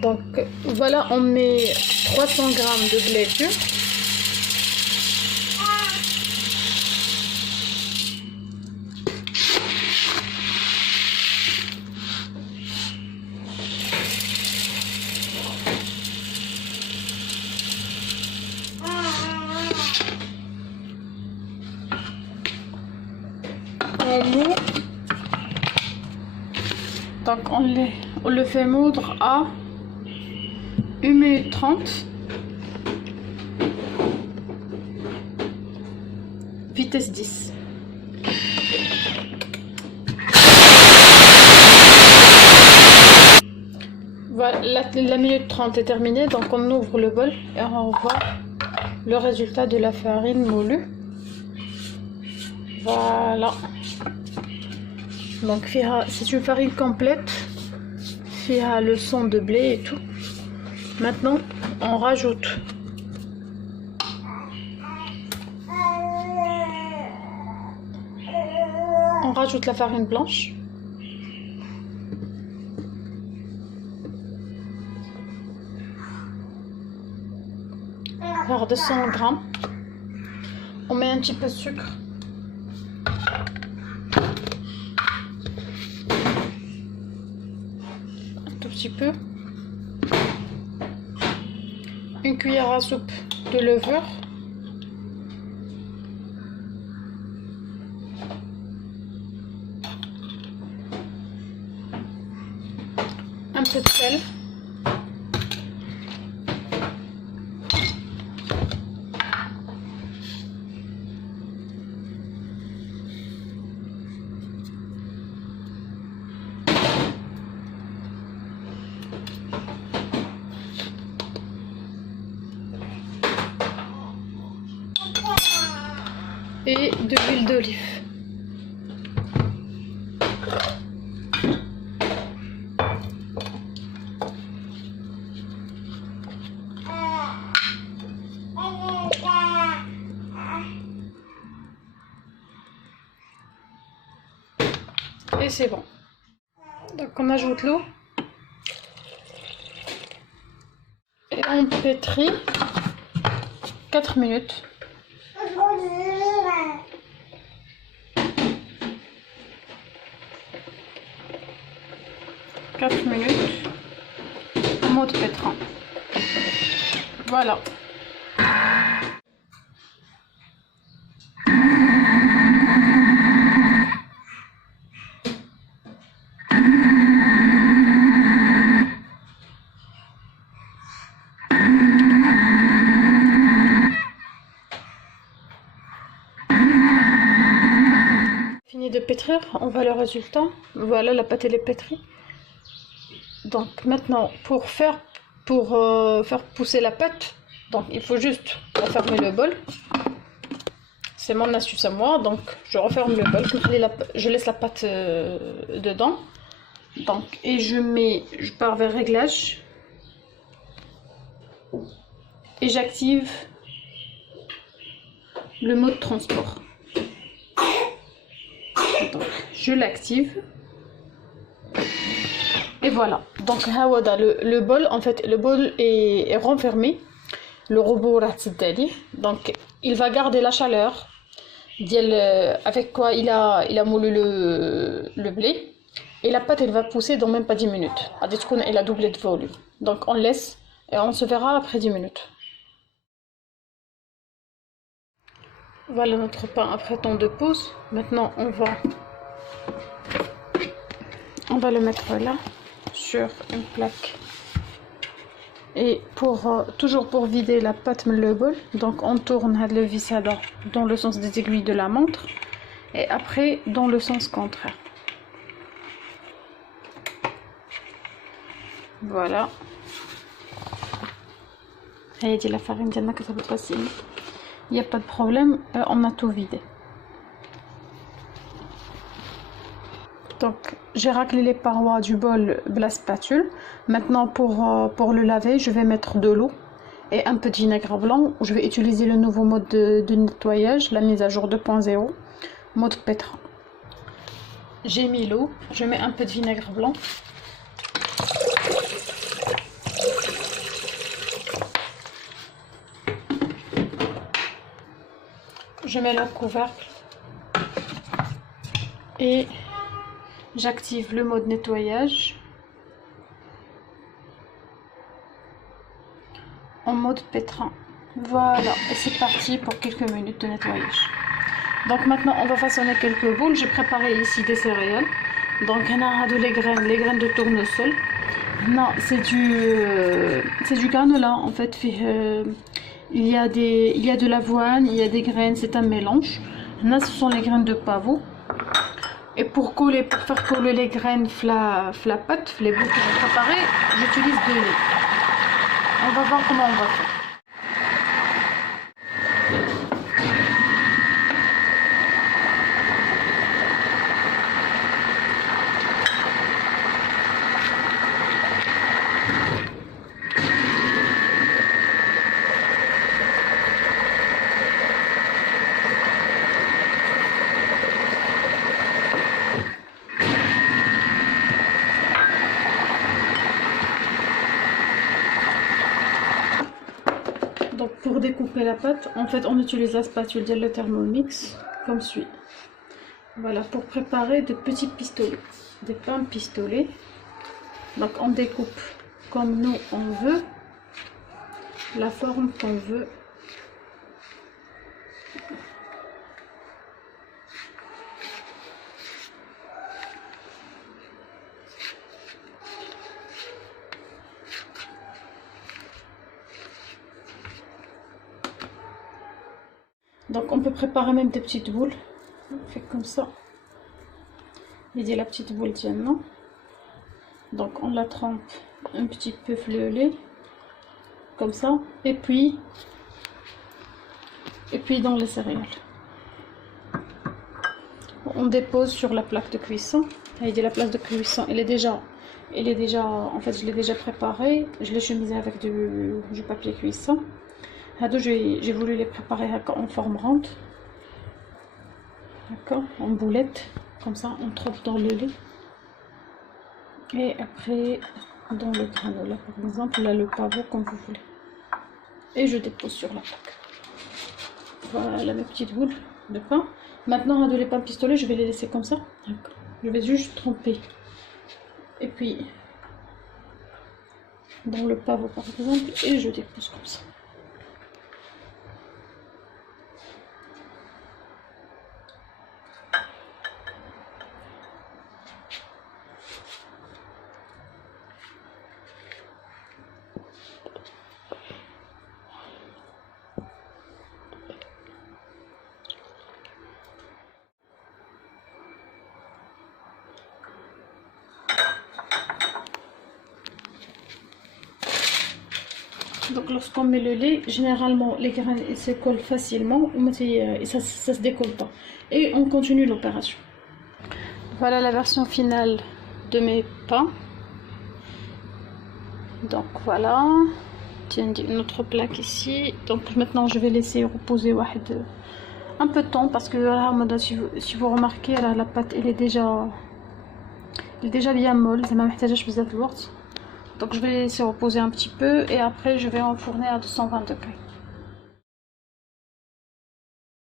Donc voilà, on met 300 g de blé dur. Donc on le fait moudre à 1 minute 30, vitesse 10. Voilà, la minute 30 est terminée, donc on ouvre le bol et on voit le résultat de la farine moulue. Voilà. Donc c'est une farine complète, fiha le son de blé et tout. Maintenant on rajoute la farine blanche. Vers 200 g. On met un petit peu de sucre. Petit peu, une cuillère à soupe de levure, un peu de sel, et de l'huile d'olive. Et c'est bon. Donc on ajoute l'eau et on pétrit 4 minutes. 4 minutes en mode pétrin. Voilà. Fini de pétrir, on voit le résultat. Voilà, la pâte elle est pétrie. Donc maintenant pour faire pousser la pâte, donc il faut juste refermer le bol. C'est mon astuce à moi, donc je referme le bol, je laisse la pâte dedans. Donc et je pars vers réglage et j'active le mode transport. Donc je l'active. Et voilà, donc le bol, en fait, le bol est renfermé. Le robot donc il va garder la chaleur avec quoi il a moulu le blé. Et la pâte elle va pousser dans même pas 10 minutes. Elle a doublé de volume. Donc on laisse et on se verra après 10 minutes. Voilà notre pain après temps de pause. Maintenant on va le mettre là sur une plaque. Et toujours pour vider la pâte le bol, donc on tourne le vis dans le sens des aiguilles de la montre et après dans le sens contraire. Voilà. Et dit la farine diana que ça va être facile. Il n'y a pas de problème, on a tout vidé. Donc j'ai raclé les parois du bol de la spatule. Maintenant pour le laver, je vais mettre de l'eau et un peu de vinaigre blanc. Je vais utiliser le nouveau mode de nettoyage, la mise à jour 2.0, mode pétrin. J'ai mis l'eau, je mets un peu de vinaigre blanc. je mets le couvercle et j'active le mode nettoyage en mode pétrin. Voilà, et c'est parti pour quelques minutes de nettoyage. Donc maintenant on va façonner quelques boules. J'ai préparé ici des céréales. Donc on a les graines de tournesol. Non, c'est du granola en fait. Il y a de l'avoine, il y a des graines, c'est un mélange. Là ce sont les graines de pavot. Et pour faire coller les graines la pâte, les boules que j'ai préparées, j'utilise de lait. On va voir comment on va faire. Donc pour découper la pâte, en fait on utilise la spatule de le Thermomix comme suit. Voilà, pour préparer des petits pistolets, des pains pistolets. Donc on découpe comme nous on veut, la forme qu'on veut. Donc on peut préparer même des petites boules. On fait comme ça. Il dit la petite boule tiens non. Donc on la trempe un petit peu le lait. Comme ça. Et puis dans les céréales. On dépose sur la plaque de cuisson. Il dit la plaque de cuisson, elle est déjà en fait je l'ai déjà préparée. Je l'ai chemisée avec du papier cuisson. J'ai voulu les préparer en forme ronde, d'accord, en boulette, comme ça on trempe dans le lait et après dans le granola par exemple, là le pavot comme vous voulez, et je dépose sur la plaque. Voilà mes petites boules de pain. Maintenant les pains pistolets je vais les laisser comme ça, d'accord. Je vais juste tremper et puis dans le pavot par exemple et je dépose comme ça. Donc lorsqu'on met le lait, généralement les graines se collent facilement et ça se décolle pas. Et on continue l'opération. Voilà la version finale de mes pains. Donc voilà, tiens notre plaque ici. Donc maintenant je vais laisser reposer un peu de temps parce que là, si vous remarquez là, la pâte elle est déjà bien molle. Ça m'a محتاجة بزاف الوقت. Donc je vais laisser reposer un petit peu et après je vais enfourner à 220 degrés.